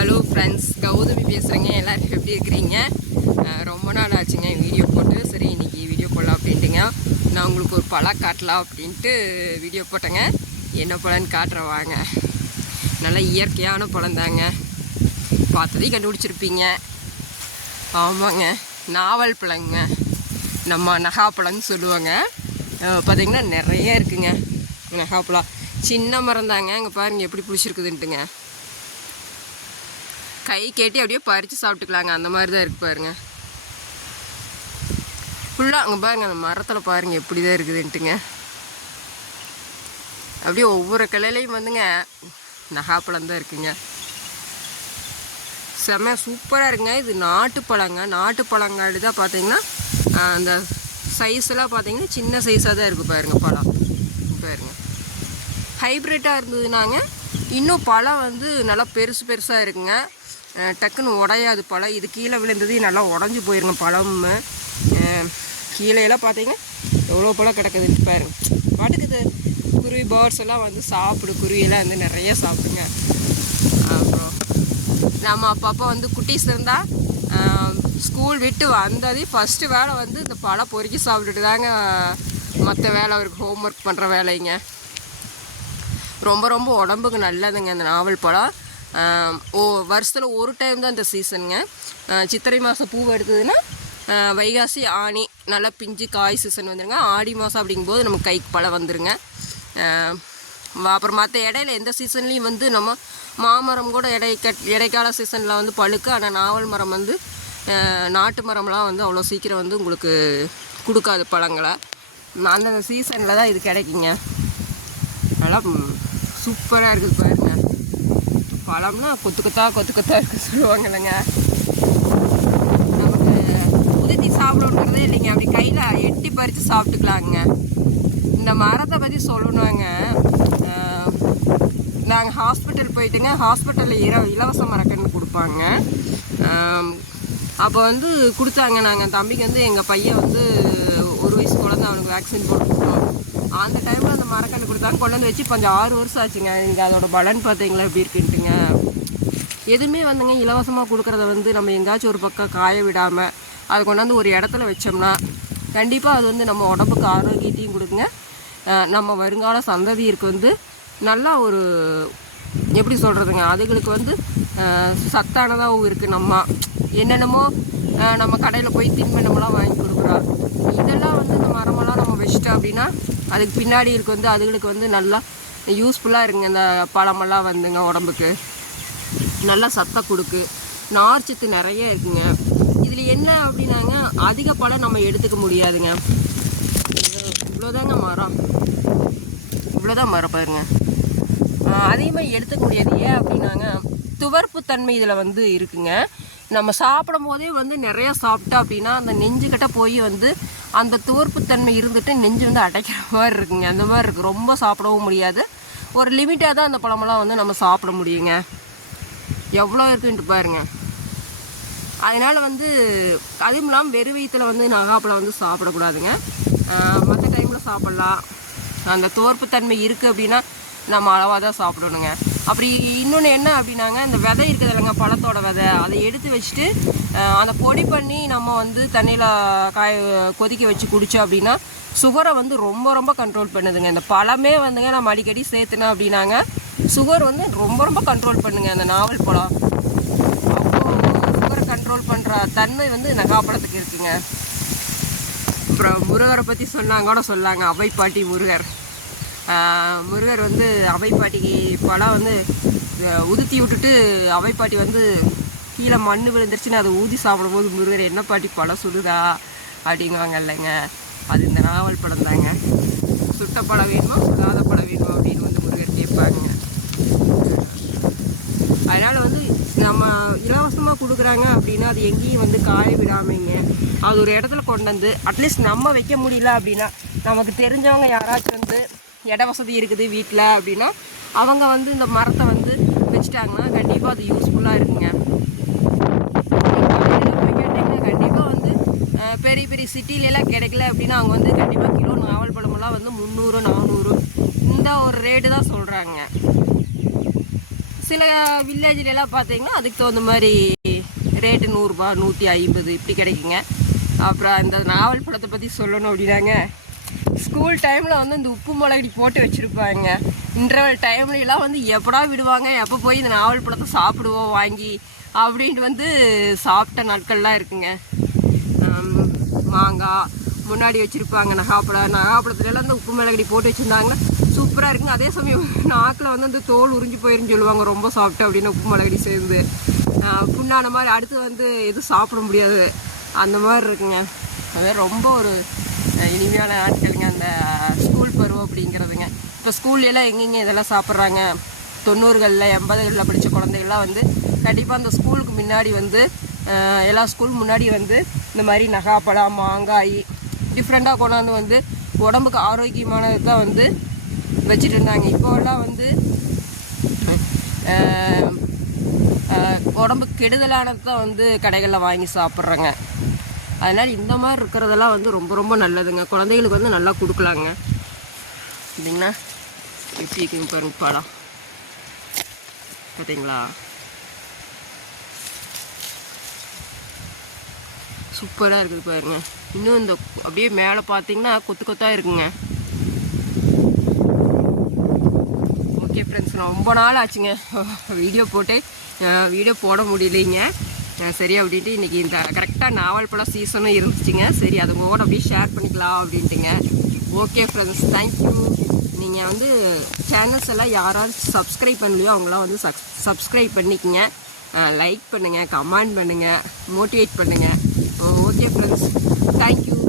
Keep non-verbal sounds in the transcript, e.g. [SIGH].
Hello friends Gautami பேசுகிறேங்க எல்லோரும் எப்படி இருக்கிறீங்க? ரொம்ப நாள் ஆச்சுங்க வீடியோ போட்டு. சரி இன்றைக்கி வீடியோ போடலாம் அப்படின்ட்டுங்க. நான் உங்களுக்கு ஒரு பழம் காட்டலாம் அப்படின்ட்டு வீடியோ போட்டேங்க. என்ன பழம்னு காட்டுறேன் வாங்க. நல்லா இயற்கையான பழம் தாங்க பார்த்ததையும் கண்டுபிடிச்சிருப்பீங்க. ஆமாங்க நாவல் பழங்க. நம்ம நகாப்பழம்னு சொல்லுவாங்க. பார்த்திங்கன்னா பார்த்தீங்கன்னா நிறைய இருக்குங்க. நகாப்பழம். சின்ன மரம் தாங்க இங்கே பாருங்கள் எப்படி பிடிச்சிருக்குதுன்ட்டுங்க கை கேட்டி அப்படியே பறித்து சாப்பிட்டுக்கலாங்க. அந்த மாதிரி தான் இருக்கு பாருங்க. ஃபுல்லாக அங்கே பாருங்க அந்த மரத்தில் பாருங்க எப்படி தான் இருக்குதுன்ட்டுங்க. அப்படியே ஒவ்வொரு கிளையிலையும் வந்துங்க நகாப்பழம் தான் இருக்குங்க. செம்ம சூப்பராக இருக்குங்க. இது நாட்டு பழங்க. நாட்டு பழங்காடு தான் பார்த்தீங்கன்னா அந்த சைஸ்லாம் பார்த்தீங்கன்னா சின்ன சைஸாக தான் இருக்குது பாருங்க பழம். பாருங்க. ஹைப்ரிட்டாக இருந்ததுனாங்க. இன்னும் பழம் வந்து நல்லா பெருசு பெருசாக இருக்குங்க. டக்குன்னு உடையாது பழம். இது கீழே விழுந்தது நல்லா உடஞ்சி போயிருங்க பழம். கீழேலாம் பார்த்தீங்க எவ்வளோ பழம் கிடக்குது பாருங்க அடுக்குது குருவி பேர்ட்ஸ் எல்லாம் வந்து சாப்பிடு குருவியெல்லாம் வந்து நிறைய சாப்பிடுங்க. அப்புறம் நம்ம அப்பப்போ வந்து குட்டீஸ் இருந்தால் ஸ்கூல் விட்டு வந்ததே ஃபஸ்ட்டு வேலை வந்து இந்த பழம் பொறுக்கி சாப்பிட்டுட்டு தாங்க மற்ற வேலை அவருக்கு ஹோம்ஒர்க் பண்ணுற வேலைங்க. ரொம்ப ரொம்ப உடம்புக்கு நல்லதுங்க இந்த நாவல் பழம். ஓ வருஷத்தில் ஒரு டைம் தான் இந்த சீசனுங்க சித்திரை மாதம் பூ எடுத்ததுன்னா வைகாசி ஆனி நல்லா பிஞ்சு காய் சீசன் வந்துருங்க. ஆடி மாதம் அப்படிங்கும்போது நமக்கு கைக்கு பழம் வந்துடுங்க அப்புறம் மற்ற இடையில எந்த சீசன்லேயும் வந்து நம்ம மாமரம் கூட இடை கட் இடைக்கால சீசனில் வந்து பழுக்கு ஆனால் நாவல் மரம் வந்து நாட்டு மரம்லாம் வந்து அவ்வளோ சீக்கிரம் வந்து உங்களுக்கு கொடுக்காது பழங்களை. அந்தந்த சீசனில் தான் இது கிடைக்குங்க. நல்லா சூப்பராக இருக்குது பாருங்க. பழம்னா கொத்து கொத்தா கொத்து கொத்தா இருக்க சொல்லுவாங்க இல்லைங்க நமக்கு உதித்தி சாப்பிடணுங்கிறதே இல்லைங்க. அப்படி கையில் எட்டி பறித்து சாப்பிட்டுக்கலாங்க. இந்த மரத்தை பற்றி சொல்லணுங்க. நாங்கள் ஹாஸ்பிட்டல் போயிட்டுங்க. ஹாஸ்பிட்டலில் இர இலவச மரக்கன்று கொடுப்பாங்க. அப்போ வந்து கொடுத்தாங்க. நாங்கள் தம்பிக்கு வந்து எங்கள் பையன் வந்து ஒரு அவனுக்கு வேக்சின் போட்டுருக்கோம். அந்த டைமில் அந்த மரக்கன்று கொடுத்தாங்க. கொண்டு வந்து வச்சு கொஞ்சம் ஆறு வருஷம் ஆச்சுங்க. எனக்கு அதோட பலன் பார்த்தீங்களா எப்படி இருக்குன்ட்டுங்க. எதுவுமே வந்துங்க இலவசமாக கொடுக்குறத வந்து நம்ம எங்கேயாச்சும் ஒரு பக்கம் காய விடாமல் அதை கொண்டாந்து ஒரு இடத்துல வச்சோம்னா கண்டிப்பாக அது வந்து நம்ம உடம்புக்கு ஆரோக்கியத்தையும் கொடுக்குங்க. நம்ம வருங்கால சந்ததியிற்கு வந்து நல்லா ஒரு எப்படி சொல்கிறதுங்க அதுகளுக்கு வந்து சத்தானதாகவும் இருக்குது நம்ம என்னென்னமோ நம்ம கடையில் போய் தின்பண்டமெல்லாம் வாங்கி கொடுக்குறோம் இதெல்லாம் வந்து இந்த மரமெல்லாம் நம்ம வச்சுட்டோம் அப்படின்னா அதுக்கு பின்னாடி இருக்கு வந்து அதுகளுக்கு வந்து நல்லா யூஸ்ஃபுல்லாக இருக்குங்க இந்த பழமெல்லாம் வந்துங்க உடம்புக்கு. நல்லா சத்தம் கொடுக்கு. நார்ச்சத்து நிறைய இருக்குங்க. இதில் என்ன அப்படின்னாங்க அதிக பழம் நம்ம எடுத்துக்க முடியாதுங்க. இவ்வளோதாங்க மரம். இவ்வளோதான் மரம் பாருங்க. ஆஹ் அதிகமாக எடுத்துக்க முடியாது. ஏன் அப்படின்னாங்க துவர்ப்பு தன்மை இதில் வந்து இருக்குங்க. நம்ம சாப்பிடும் போதே வந்து நிறையா சாப்பிட்டா அப்படின்னா அந்த நெஞ்சுக்கிட்ட போய் வந்து அந்த தோற்புத்தன்மை இருந்துட்டு நெஞ்சு வந்து அடைக்கிற மாதிரி இருக்குங்க. அந்த மாதிரி இருக்குது ரொம்ப சாப்பிடவும் முடியாது. ஒரு லிமிட்டாக தான் அந்த பழமெல்லாம் வந்து நம்ம சாப்பிட முடியுங்க. எவ்வளோ இருக்குன்ட்டு பாருங்க. அதனால் வந்து அதுவும் இல்லாமல் வெறும் வயிற்றுல வந்து நகாப்பழம் வந்து சாப்பிடக்கூடாதுங்க. மற்ற டைமில் சாப்பிட்லாம். அந்த தோற்புத்தன்மை இருக்குது அப்படின்னா நம்ம அளவாக தான் சாப்பிடணுங்க. அப்படி இன்னொன்று என்ன அப்படின்னாங்க இந்த விதை இருக்குது இல்லைங்க பழத்தோட விதை. அதை எடுத்து வச்சுட்டு அந்த அதை பொடி பண்ணி நம்ம வந்து தண்ணியில் காய கொதிக்க வச்சு குடித்தோம் அப்படின்னா சுகரை வந்து ரொம்ப ரொம்ப கண்ட்ரோல் பண்ணுதுங்க. இந்த பழமே வந்துங்க நம்ம அடிக்கடி சேர்த்துனேன் அப்படின்னாங்க சுகர் வந்து ரொம்ப ரொம்ப கண்ட்ரோல் பண்ணுங்க அந்த நாவல் பழம். சுகரை கண்ட்ரோல் பண்ணுற தன்மை வந்து நகாப்பழத்துக்கு இருக்குங்க. அப்புறம் முருகரை பற்றி சொன்னாங்க கூட சொல்லாங்க அவை பாட்டி முருகர். முருகர் வந்து அவை பாட்டிக்கு வந்து உதுத்தி விட்டுட்டு அவை பாட்டி வந்து கீழே மண் விழுந்துருச்சுன்னு அதை ஊதி சாப்பிடும்போது முருகர் என்ன பாட்டி பழம் சுடுதா அப்படிங்குவாங்க இல்லைங்க. அது இந்த நாவல் படம் தாங்க. சுட்ட பழம் வேணுமா சுடாத பழம் வேணுமா அப்படின்னு வந்து முருகர் கேட்பாங்க அதனால் வந்து நம்ம இலவசமாக கொடுக்குறாங்க அப்படின்னா அது எங்கேயும் வந்து காய விடாமைங்க. அது ஒரு இடத்துல கொண்டு வந்து அட்லீஸ்ட் நம்ம வைக்க முடியல அப்படின்னா நமக்கு தெரிஞ்சவங்க யாராச்சும் வந்து இட வசதி இருக்குது வீட்டில் அப்படின்னா அவங்க வந்து இந்த மரத்தை வந்து வச்சுட்டாங்கன்னா கண்டிப்பாக அது யூஸ்ஃபுல்லாக இருக்குங்க. கண்டிப்பாக வந்து பெரிய பெரிய சிட்டிலெலாம் கிடைக்கல அப்படின்னா அவங்க வந்து கண்டிப்பாக கிலோ நாவல் பழமெல்லாம் வந்து முந்நூறு நானூறு இந்த ஒரு ரேட்டு தான் சொல்கிறாங்க சில வில்லேஜ்லலாம் பார்த்தீங்கன்னா அதுக்கு தகுந்த மாதிரி ரேட்டு நூறுரூபா நூற்றி ஐம்பது இப்படி கிடைக்குங்க. அப்புறம் இந்த நாவல் பழத்தை பற்றி சொல்லணும் அப்படின்னாங்க. ஸ்கூல் டைமில் வந்து இந்த உப்பு மிளகடி போட்டு வச்சுருப்பாங்க. இன்டர்வல் டைம்ல வந்து எப்படா விடுவாங்க? எப்போ போய் இந்த நாவல் பழத்தை சாப்பிடுவோம் வாங்கி அப்படின்ட்டு வந்து சாப்பிட்ட நாட்கள்லாம் இருக்குங்க. மாங்காய் முன்னாடி வச்சுருப்பாங்க நகாப்பழம். நகாப்பழத்துலலாம் இந்த உப்பு மிளகடி போட்டு வச்சுருந்தாங்கன்னா சூப்பராக இருக்குங்க. அதே சமயம் நாக்கில் வந்து அந்த தோல் உறிஞ்சு போயிருன்னு சொல்லுவாங்க. ரொம்ப சாப்பிட்டு அப்படின்னு உப்பு மிளகடி சேர்ந்து. புண்ணான மாதிரி அடுத்து வந்து எதுவும் சாப்பிட முடியாது. அந்த மாதிரி இருக்குங்க. அது ரொம்ப ஒரு இனிமையான ஆட்களுங்க அந்த ஸ்கூல் பருவம் அப்படிங்கிறதுங்க. இப்போ ஸ்கூல்ல எங்கெங்க இதெல்லாம் சாப்பிட்றாங்க? தொண்ணூறுகளில் எண்பதுகளில் படித்த குழந்தைகள்லாம் வந்து கண்டிப்பாக அந்த ஸ்கூலுக்கு முன்னாடி வந்து எல்லா ஸ்கூல் முன்னாடி வந்து இந்த மாதிரி நகாப்பழம் மாங்காய் டிஃப்ரெண்ட்டாக கொண்டாந்து வந்து உடம்புக்கு ஆரோக்கியமானது தான் வந்து வச்சுட்டு இருந்தாங்க. இப்போல்லாம் வந்து உடம்புக்கு கெடுதலானது தான் வந்து கடைகளில் வாங்கி சாப்பிட்றாங்க. அதனால் இந்த மாதிரி இருக்கிறதெல்லாம் வந்து ரொம்ப ரொம்ப நல்லதுங்க. குழந்தைகளுக்கு வந்து நல்லா கொடுக்கலாங்க. இல்லைங்களா எப்படி இருக்குங்க பாருங்க பழம். பார்த்தீங்களா சூப்பராக இருக்குது பாருங்க. இன்னும் இந்த அப்படியே மேலே பார்த்தீங்கன்னா கொத்து கொத்தாக இருக்குங்க. ஓகே ஃப்ரெண்ட்ஸ் ரொம்ப நாள் ஆச்சுங்க. [LAUGHS] வீடியோ போட்டு வீடியோ போட முடியலைங்க. சரி அப்படின்ட்டு இன்றைக்கி இந்த கரெக்டாக நாவல் பழம் சீசனும் இருந்துச்சுங்க. சரி அது உங்களோட அப்படியே ஷேர் பண்ணிக்கலாம் அப்படின்ட்டுங்க. ஓகே ஃப்ரெண்ட்ஸ் தேங்க்யூ நீங்கள் வந்து சேனல்ஸ் எல்லாம் யாராவது சப்ஸ்கிரைப் பண்ணலையோ அவங்களாம் வந்து சப் சப்ஸ்கிரைப் பண்ணிக்கங்க. லைக் பண்ணுங்கள் கமெண்ட் பண்ணுங்கள் மோட்டிவேட் பண்ணுங்கள் ஓகே ஃப்ரெண்ட்ஸ் தேங்க்யூ